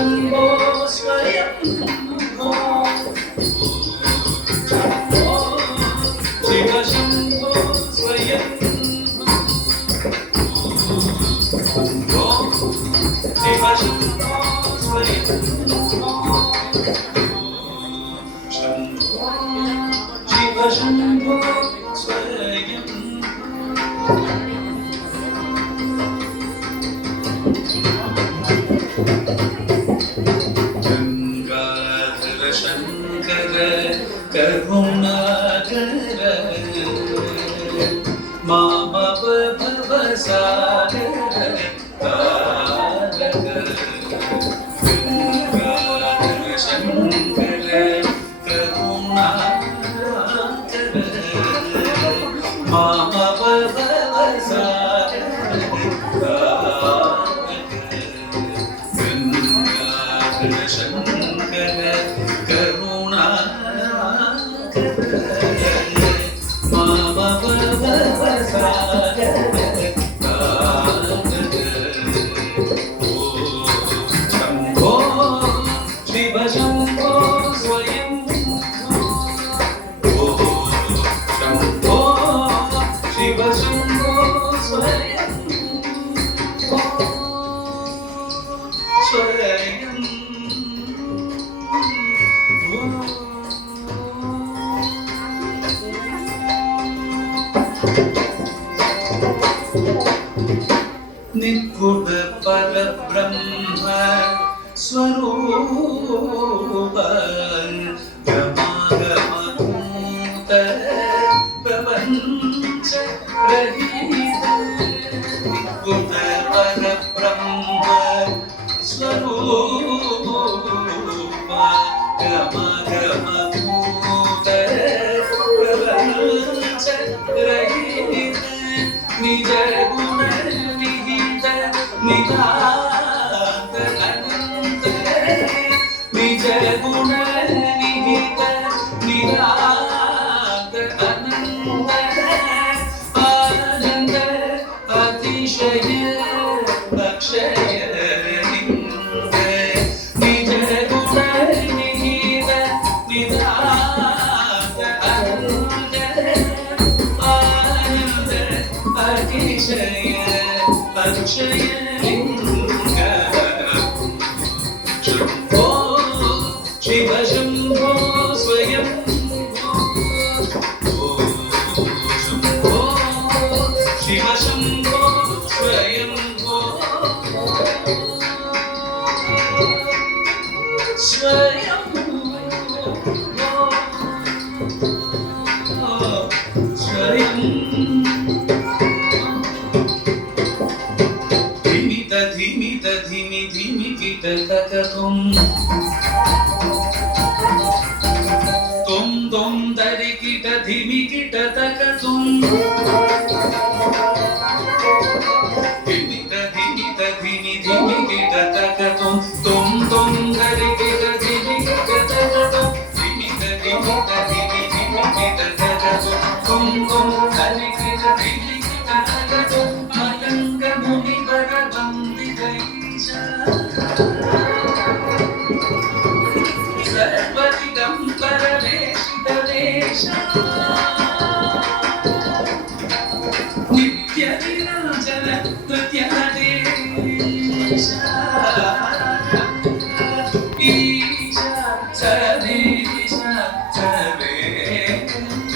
शम्भो स्वयं शिव शम्भो स्वयं शिव शम्भो स्वयं शिव शम्भो स्वयं गंगाधर शंकर करुणाकर मामव भवसागर तारक गंगाधर शंकर करुणाकर मामव भवसागर शंकर करुणाकर मामव भवसागर शंभो शिव शंभो स्वयं शंभो शिव शंभो स्वयं स्वयं निर्गुण परब्रह्म स्वरूप गमागमभूत प्रपंच रहित निर्गुण परब्रह्म स्वरूप गमागमभूत प्रपंच रहित निज गुण निहित नितांत अनंत निज गुण निहित नितांत अनंत आनंद अतिशय अक्षय लिंग निज गुण निहित नितांत अनंत आनंद अतिशय अक्षय लिंग शंभो शिव शंभो स्वयं शंभो शिव शंभो स्वयं स्वयं स्वयं धीमित धीमि धीमि किट तकतुम तुम तुम दरि किट धीमि किट तकतुम धीमित धीमित धीमि धीमि किट तकतुम तुम तुम दरि किट धीमि किट तकतुम धीमित धीमित धीमि धीमि किट तकतुम तुम तुम दरि किट धीमि किट तकतुम मलंग मुनि वर सर्वदिगं परमेश नित्य निरंजन